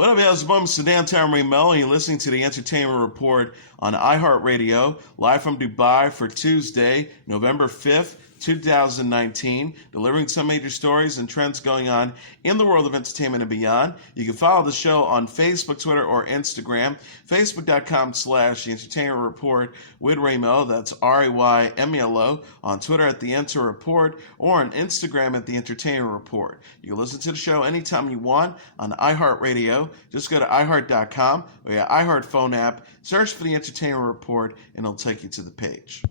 What up, y'all? It's Melo, Melo, and you're listening to the Entertainment Report on iHeartRadio, live from Dubai for Tuesday, November 5th, 2019, delivering some major stories and trends going on in the world of entertainment and beyond. You can follow the show on Facebook, Twitter, or Instagram. Facebook.com/The Entertainment Report with Raymelo, that's RAYMELO, on Twitter at The Enter Report, or on Instagram at The Entertainment Report. You can listen to the show anytime you want on iHeartRadio. Just go to iHeart.com or your iHeart phone app, search for The Entertainment Report, and it'll take you to the page.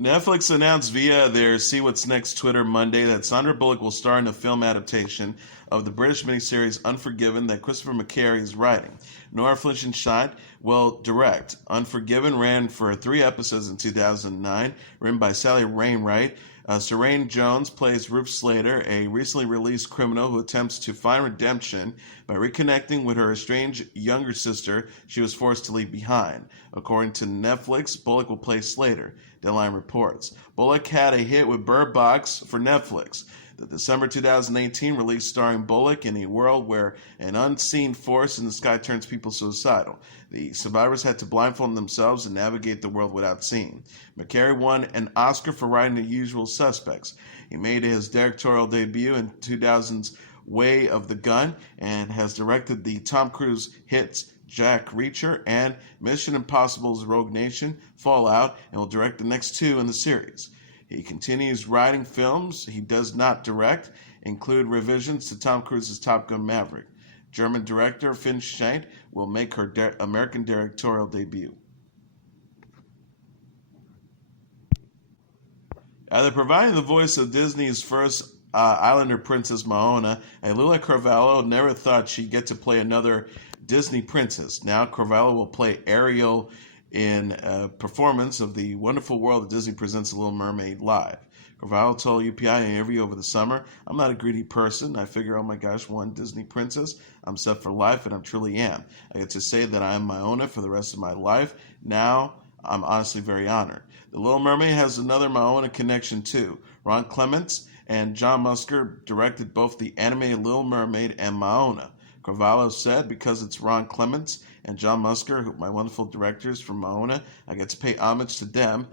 Netflix announced via their See What's Next Twitter Monday that Sandra Bullock will star in a film adaptation of the British miniseries Unforgiven that Christopher McQuarrie is writing. Nora Flinschenstein will direct. Unforgiven ran for 3 episodes in 2009, written by Sally Wainwright. Serene Jones plays Ruth Slater, a recently released criminal who attempts to find redemption by reconnecting with her estranged younger sister she was forced to leave behind. According to Netflix, Bullock will play Slater. Deadline reports. Bullock had a hit with Bird Box for Netflix. The December 2018 release starring Bullock in a world where an unseen force in the sky turns people suicidal. The survivors had to blindfold themselves and navigate the world without seeing. McQuarrie won an Oscar for writing The Usual Suspects. He made his directorial debut in 2000's Way of the Gun and has directed the Tom Cruise hits Jack Reacher and Mission Impossible's Rogue Nation, Fallout, and will direct the next 2 in the series. He continues writing films he does not direct, include revisions to Tom Cruise's Top Gun Maverick. German director Flinschenstein will make her American directorial debut. After providing the voice of Disney's first Islander princess Moana, Auli'i Cravalho never thought she'd get to play another Disney princess. Now Cravalho will play Ariel in a performance of The Wonderful World of Disney Presents The Little Mermaid live. Cravalho told UPI in an interview over the summer, "I'm not a greedy person. I figure, oh my gosh, one Disney princess. I'm set for life, and I truly am. I get to say that I am Moana for the rest of my life. Now, I'm honestly very honored." The Little Mermaid has another Moana connection too. Ron Clements and John Musker directed both the animated Little Mermaid and Moana. Cravalho said, "Because it's Ron Clements and John Musker, my wonderful directors from Moana, I get to pay homage to them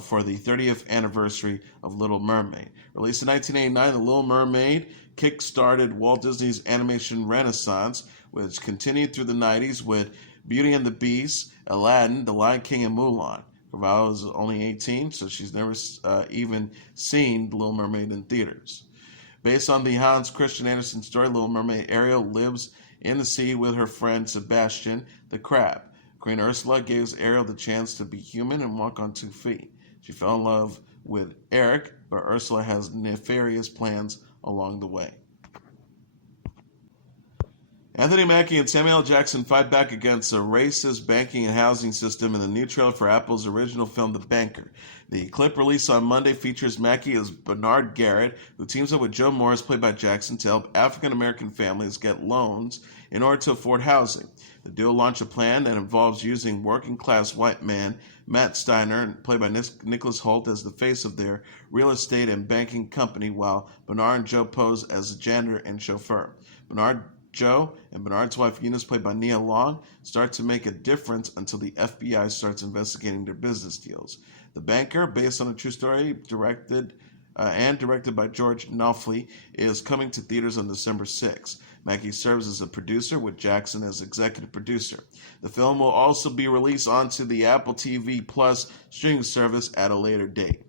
for the 30th anniversary of Little Mermaid." Released in 1989, The Little Mermaid kick-started Walt Disney's animation renaissance, which continued through the 90s with Beauty and the Beast, Aladdin, The Lion King, and Mulan. Cravalho is only 18, so she's never even seen The Little Mermaid in theaters. Based on the Hans Christian Andersen story, Little Mermaid Ariel lives in the sea with her friend Sebastian the crab. Queen Ursula gives Ariel the chance to be human and walk on 2 feet. She fell in love with Eric, but Ursula has nefarious plans along the way. Anthony Mackie and Samuel L. Jackson fight back against a racist banking and housing system in the new trailer for Apple's original film, The Banker. The clip released on Monday features Mackie as Bernard Garrett, who teams up with Joe Morris, played by Jackson, to help African-American families get loans in order to afford housing. The duo launched a plan that involves using working-class white man Matt Steiner, played by Nicholas Hoult, as the face of their real estate and banking company, while Bernard and Joe pose as a janitor and chauffeur. Bernard, Joe, and Bernard's wife Eunice, played by Nia Long, start to make a difference until the FBI starts investigating their business deals. The Banker, based on a true story, directed by George Nofli, is coming to theaters on December 6. Mackie serves as a producer, with Jackson as executive producer. The film will also be released onto the Apple TV Plus streaming service at a later date.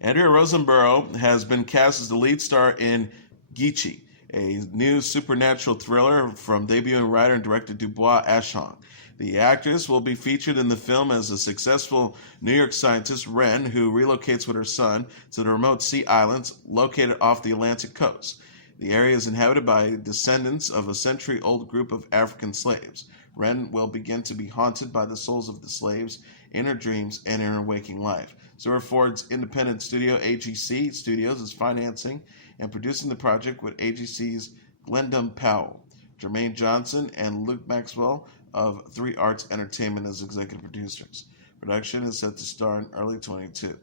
Andrea Riseborough has been cast as the lead star in Geechee, a new supernatural thriller from debuting writer and director Dubois Ashong. The actress will be featured in the film as a successful New York scientist, Wren, who relocates with her son to the remote sea islands located off the Atlantic coast. The area is inhabited by descendants of a century-old group of African slaves. Wren will begin to be haunted by the souls of the slaves in her dreams and in her waking life. Zora Ford's independent studio, AGC Studios, is financing and producing the project with AGC's Glendon Powell, Jermaine Johnson, and Luke Maxwell of 3 Arts Entertainment as executive producers. Production is set to start in early 2022.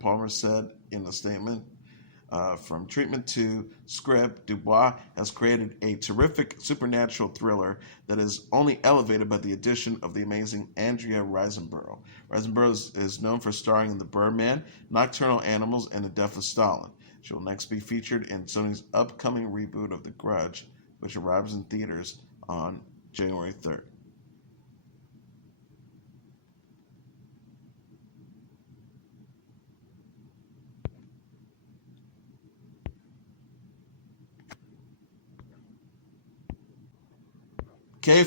Palmer said in a statement, From treatment to script, Dubois has created a terrific supernatural thriller that is only elevated by the addition of the amazing Andrea Riseborough. Riseborough is known for starring in The Birdman, Nocturnal Animals, and The Death of Stalin. She will next be featured in Sony's upcoming reboot of The Grudge, which arrives in theaters on January 3rd.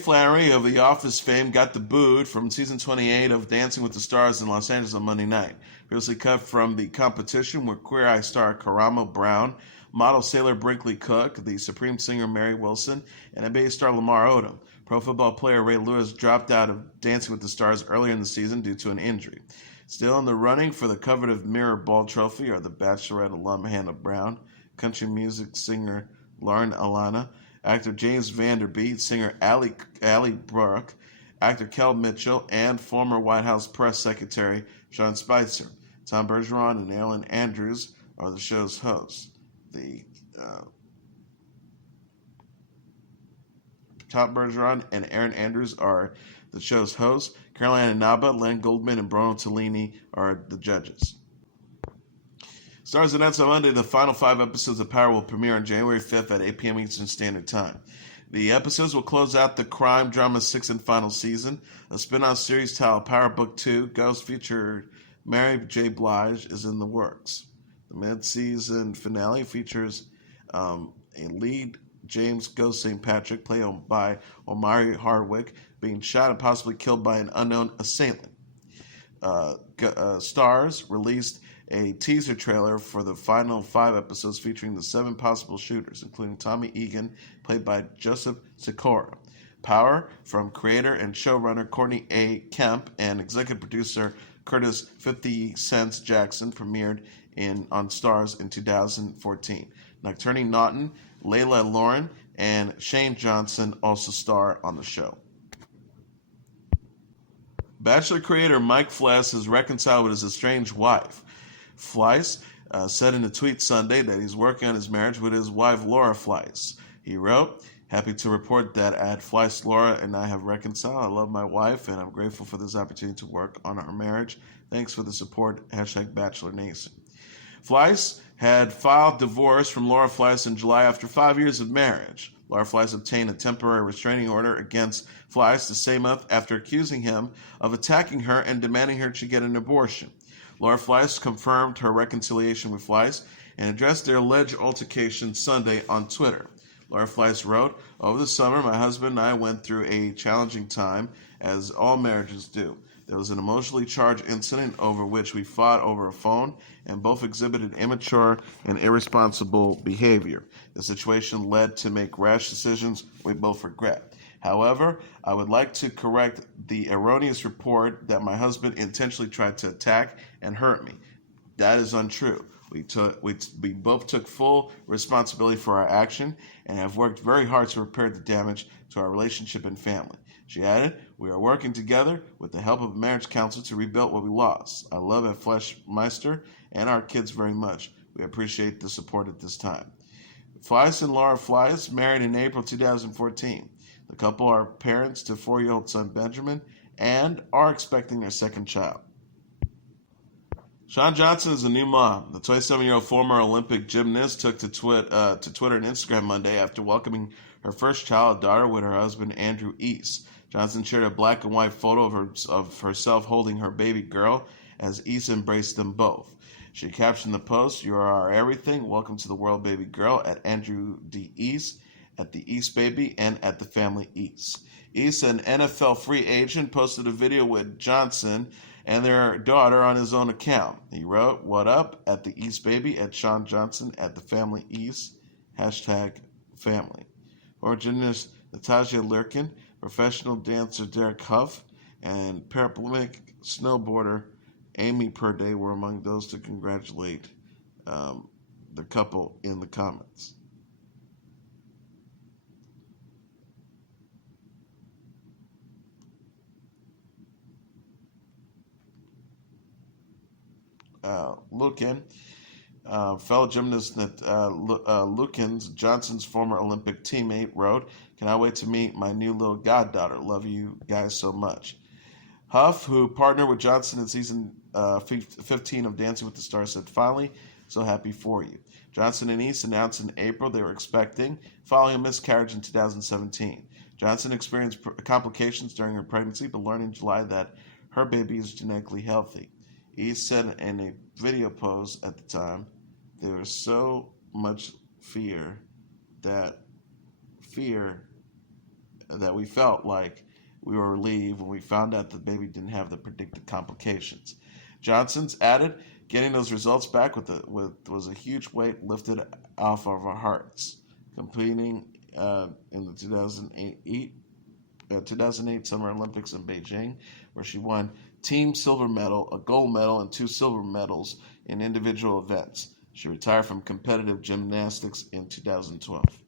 Flannery of The Office fame got the boot from season 28 of Dancing with the Stars in Los Angeles on Monday night. Previously cut from the competition were Queer Eye star Karamo Brown, model Sailor Brinkley Cook, the Supreme singer Mary Wilson, and NBA star Lamar Odom. Pro football player Ray Lewis dropped out of Dancing with the Stars earlier in the season due to an injury. Still in the running for the coveted Mirror Ball Trophy are the Bachelorette alum Hannah Brown, country music singer Lauren Alana, actor James Vanderbeek, singer Auli'i Brooke, actor Kel Mitchell, and former White House press secretary Sean Spicer. Tom Bergeron and Aaron Andrews are the show's hosts. Tom Bergeron and Aaron Andrews are the show's hosts. Carolina Naba, Len Goldman, and Bruno Tellini are the judges. Stars announced on Monday the final 5 episodes of Power will premiere on January 5th at 8 p.m. Eastern Standard Time. The episodes will close out the crime drama's 6th and final season. A spin-off series titled Power Book 2, Ghost featured Mary J. Blige, is in the works. The mid-season finale features a lead James Ghost St. Patrick, played by Omari Hardwick, being shot and possibly killed by an unknown assailant. Stars released a teaser trailer for the final 5 episodes featuring the 7 possible shooters, including Tommy Egan, played by Joseph Sikora. Power, from creator and showrunner Courtney A. Kemp and executive producer Curtis 50 Cents Jackson, premiered on Stars in 2014. Nocturne Naughton, Layla Lauren, and Shane Johnson also star on the show. Bachelor creator Mike Fleiss has reconciled with his estranged wife. Fleiss said in a tweet Sunday that he's working on his marriage with his wife Laura Fleiss. He wrote, "Happy to report that at Fleiss, Laura and I have reconciled. I love my wife and I'm grateful for this opportunity to work on our marriage. Thanks for the support, #Bachelor Nation." Fleiss had filed divorce from Laura Fleiss in July after 5 years of marriage. Laura Fleiss obtained a temporary restraining order against Fleiss the same month after accusing him of attacking her and demanding her to get an abortion. Laura Fleiss confirmed her reconciliation with Fleiss and addressed their alleged altercation Sunday on Twitter. Laura Fleiss wrote, "Over the summer, my husband and I went through a challenging time, as all marriages do. There was an emotionally charged incident over which we fought over a phone and both exhibited immature and irresponsible behavior. The situation led to make rash decisions we both regret. However, I would like to correct the erroneous report that my husband intentionally tried to attack and hurt me. That is untrue. We both took full responsibility for our action and have worked very hard to repair the damage to our relationship and family." She added, "We are working together with the help of a marriage counselor to rebuild what we lost. I love Ed Fleischmeister and our kids very much. We appreciate the support at this time." Fleiss and Laura Fleiss married in April 2014. The couple are parents to 4-year-old son Benjamin and are expecting their second child. Shawn Johnson is a new mom. The 27-year-old former Olympic gymnast took to Twitter and Instagram Monday after welcoming her first child, a daughter, with her husband Andrew East. Johnson shared a black and white photo of herself holding her baby girl as East embraced them both. She captioned the post, "You are our everything. Welcome to the world, baby girl," at Andrew D. East, at the East Baby, and at the family East. East, an NFL free agent, posted a video with Johnson and their daughter on his own account. He wrote, "What up?" at the East Baby, at Shawn Johnson, at the family East, #family. Or gymnast Natasha Lurkin, professional dancer Derek Huff, and Paralympic snowboarder Amy Purday were among those to congratulate the couple in the comments. Looking, Fellow gymnast Lukens, Johnson's former Olympic teammate, wrote, "Cannot wait to meet my new little goddaughter. Love you guys so much." Huff, who partnered with Johnson in season 15 of Dancing with the Stars, said, "Finally, so happy for you." Johnson and East announced in April they were expecting, following a miscarriage in 2017. Johnson experienced complications during her pregnancy, but learned in July that her baby is genetically healthy. East said in a video post at the time, "There was so much fear that we felt like we were relieved when we found out the baby didn't have the predicted complications." Johnson's added, "Getting those results back was a huge weight lifted off of our hearts." Competing in the 2008 Summer Olympics in Beijing, where she won team silver medal, a gold medal, and 2 silver medals in individual events. She retired from competitive gymnastics in 2012.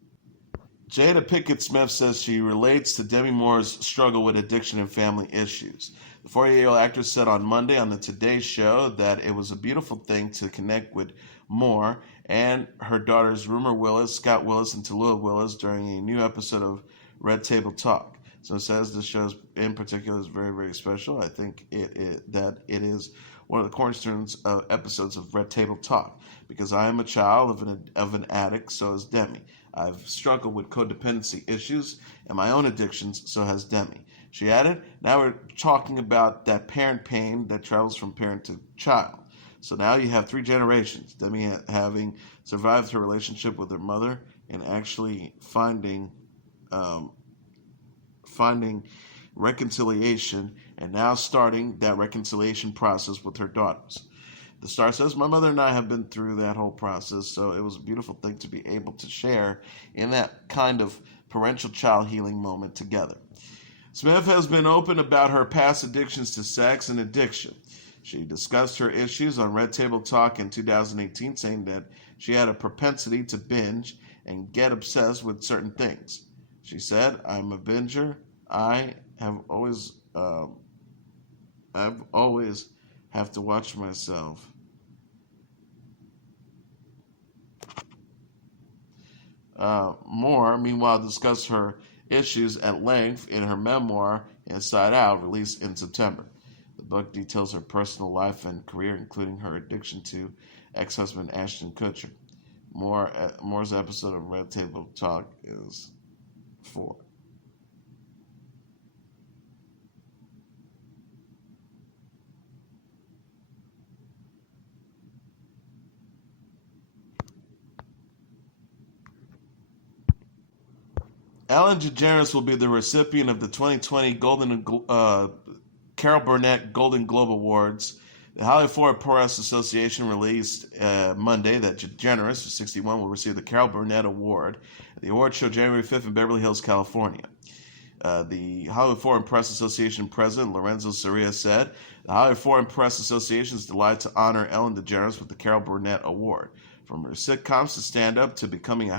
Jada Pinkett Smith says she relates to Demi Moore's struggle with addiction and family issues. The 48-year-old actress said on Monday on the Today Show that it was a beautiful thing to connect with Moore and her daughters Rumor Willis, Scott Willis, and Tallulah Willis during a new episode of Red Table Talk. So it says the show in particular is very, very special. I think that it is one of the cornerstones of episodes of Red Table Talk, because I am a child of an addict, so is Demi. I've struggled with codependency issues and my own addictions, so has Demi. She added, "Now we're talking about that parent pain that travels from parent to child. So now you have 3 generations, Demi having survived her relationship with her mother and actually finding reconciliation, and now starting that reconciliation process with her daughters." The star says, "My mother and I have been through that whole process, so it was a beautiful thing to be able to share in that kind of parental child healing moment together." Smith has been open about her past addictions to sex and addiction. She discussed her issues on Red Table Talk in 2018, saying that she had a propensity to binge and get obsessed with certain things. She said, "I'm a binger. I've always have to watch myself." Moore, meanwhile, discussed her issues at length in her memoir, Inside Out, released in September. The book details her personal life and career, including her addiction to ex-husband Ashton Kutcher. Moore's episode of Red Table Talk is 4. Ellen DeGeneres will be the recipient of the 2020 Carol Burnett Golden Globe Awards. The Hollywood Foreign Press Association released Monday that DeGeneres, 61, will receive the Carol Burnett Award at the award show January 5th in Beverly Hills, California. The Hollywood Foreign Press Association president, Lorenzo Soria, said, "The Hollywood Foreign Press Association is delighted to honor Ellen DeGeneres with the Carol Burnett Award. From her sitcoms to stand-up to becoming a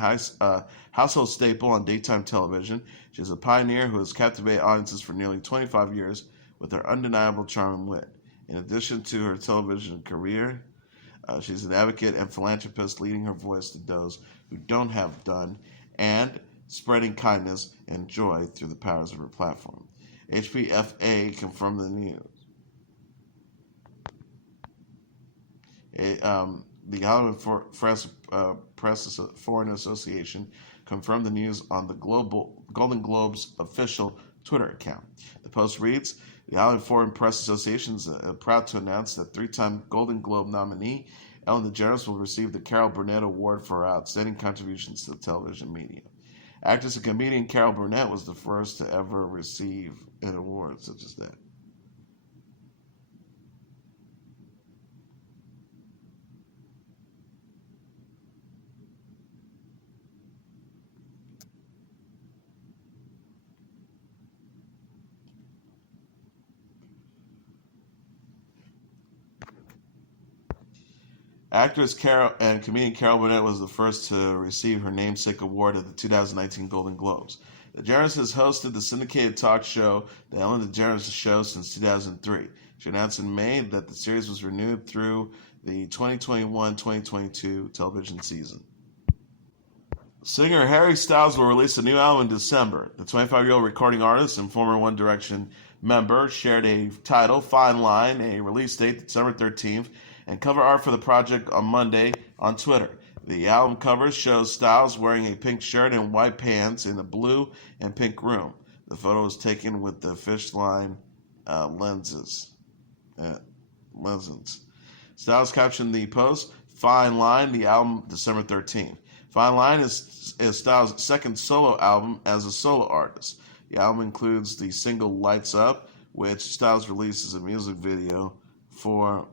household staple on daytime television, she is a pioneer who has captivated audiences for nearly 25 years with her undeniable charm and wit. In addition to her television career, she's an advocate and philanthropist, leading her voice to those who don't have done and spreading kindness and joy through the powers of her platform." HPFA confirmed the news. The Hollywood Press Foreign Association confirmed the news on the Golden Globes official Twitter account. The post reads, "The Hollywood Foreign Press Association is proud to announce that 3-time Golden Globe nominee Ellen DeGeneres will receive the Carol Burnett Award for her outstanding contributions to the television media. Actress and comedian Carol Burnett was the first to ever receive an award such as that." Actress and comedian Carol Burnett was the first to receive her namesake award at the 2019 Golden Globes. DeGeneres has hosted the syndicated talk show The Ellen DeGeneres Show since 2003. She announced in May that the series was renewed through the 2021-2022 television season. Singer Harry Styles will release a new album in December. The 25-year-old recording artist and former One Direction member shared a title, Fine Line, a release date December 13th, and cover art for the project on Monday on Twitter. The album cover shows Styles wearing a pink shirt and white pants in a blue and pink room. The photo was taken with the fishline lenses. Styles captioned the post, Fine Line, the album December 13th. Fine Line is Styles' second solo album as a solo artist. The album includes the single Lights Up, which Styles releases a music video for.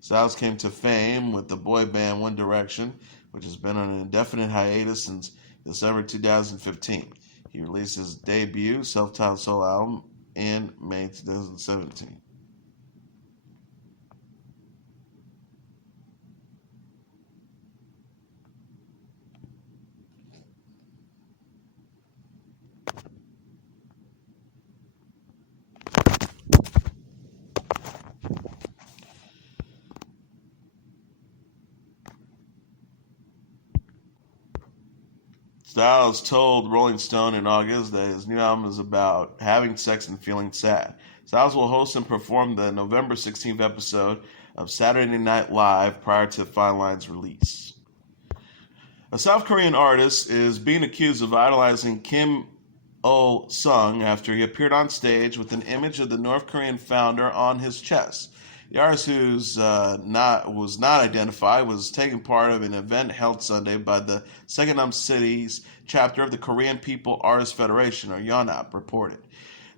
Styles came to fame with the boy band One Direction, which has been on an indefinite hiatus since December 2015. He released his debut self-titled solo album in May 2017. Styles told Rolling Stone in August that his new album is about having sex and feeling sad. Styles will host and perform the November 16th episode of Saturday Night Live prior to Fine Line's release. A South Korean artist is being accused of idolizing Kim Il-sung after he appeared on stage with an image of the North Korean founder on his chest. The artist, who was not identified, was taking part of an event held Sunday by the Gangnam City's chapter of the Korean People Artists Federation, or Yonhap, reported.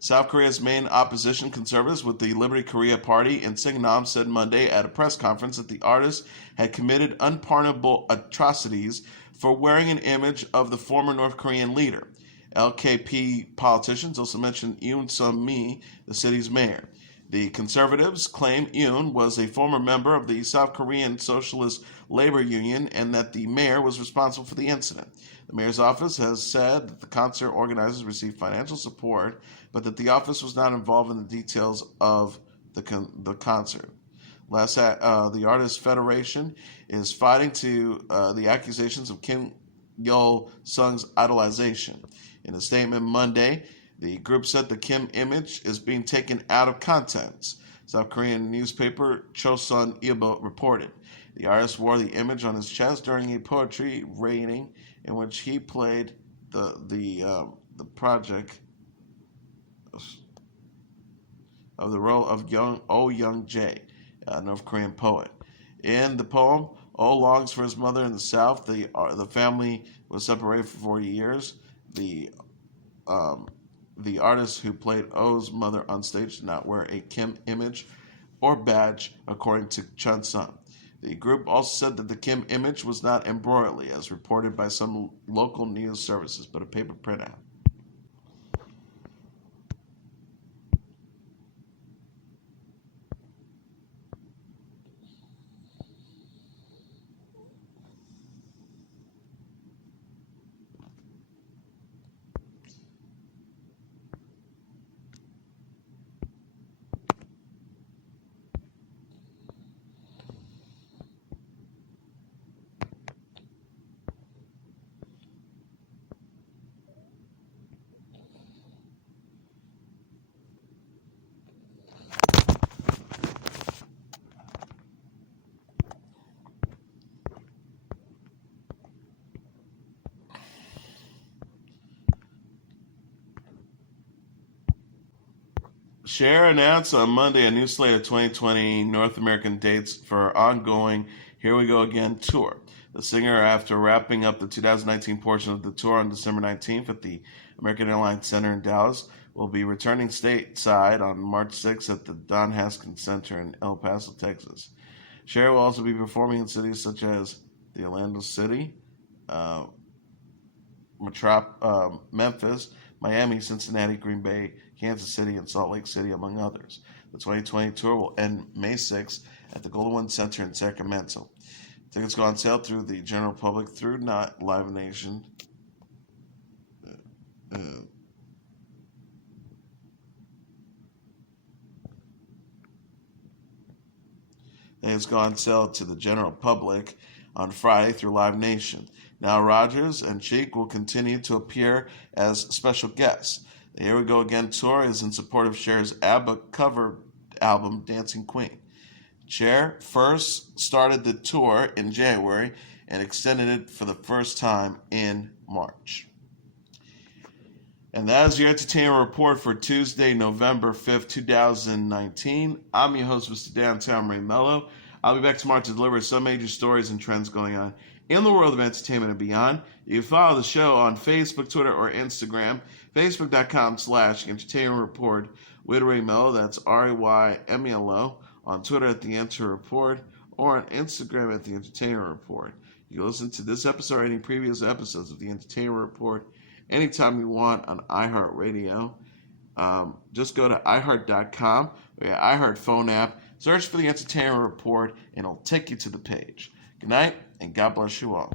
South Korea's main opposition, conservatives with the Liberty Korea Party in Gangnam, said Monday at a press conference that the artist had committed unpardonable atrocities for wearing an image of the former North Korean leader. LKP politicians also mentioned Yoon Sung-mi, the city's mayor. The conservatives claim Yoon was a former member of the South Korean Socialist Labor Union and that the mayor was responsible for the incident. The mayor's office has said that the concert organizers received financial support, but that the office was not involved in the details of the concert. The Artists Federation is fighting to the accusations of Kim Il-sung's idolization. In a statement Monday, the group said the Kim image is being taken out of context. South Korean newspaper Chosun Ilbo reported. The artist wore the image on his chest during a poetry reading in which he played the project of the role of Young Jae, a North Korean poet. In the poem, Oh longs for his mother in the South. The family was separated for 40 years. The artist who played O's mother on stage did not wear a Kim image or badge, according to Chun Sun. The group also said that the Kim image was not embroidery, as reported by some local news services, but a paper printout. Cher announced on Monday a new slate of 2020 North American dates for her ongoing Here We Go Again tour. The singer, after wrapping up the 2019 portion of the tour on December 19th at the American Airlines Center in Dallas, will be returning stateside on March 6th at the Don Haskins Center in El Paso, Texas. Cher will also be performing in cities such as the Orlando City, Memphis, Miami, Cincinnati, Green Bay, Kansas City, and Salt Lake City, among others. The 2020 tour will end May 6th at the Golden One Center in Sacramento. Tickets go on sale through the general public through Live Nation. And it's going on sale to the general public on Friday through Live Nation. Now Rodgers and Cheek will continue to appear as special guests. The Here We Go Again tour is in support of Cher's ABBA cover album Dancing Queen. Cher first started the tour in January and extended it for the first time in March. And that is your entertainment report for Tuesday, November 5th, 2019. I'm your host, Mr. Downtown Ray Melo. I'll be back tomorrow to deliver some major stories and trends going on in the world of entertainment and beyond. You can follow the show on Facebook, Twitter, or Instagram. Facebook.com/Entertainment Report with Ray Melo. That's RAYMELO. On Twitter at The Enter Report, or on Instagram at The Entertainment Report. You can listen to this episode or any previous episodes of The Entertainment Report anytime you want on iHeartRadio. Just go to iHeart.com or your iHeart phone app, search for The Entertainment Report, and it'll take you to the page. Good night, and God bless you all.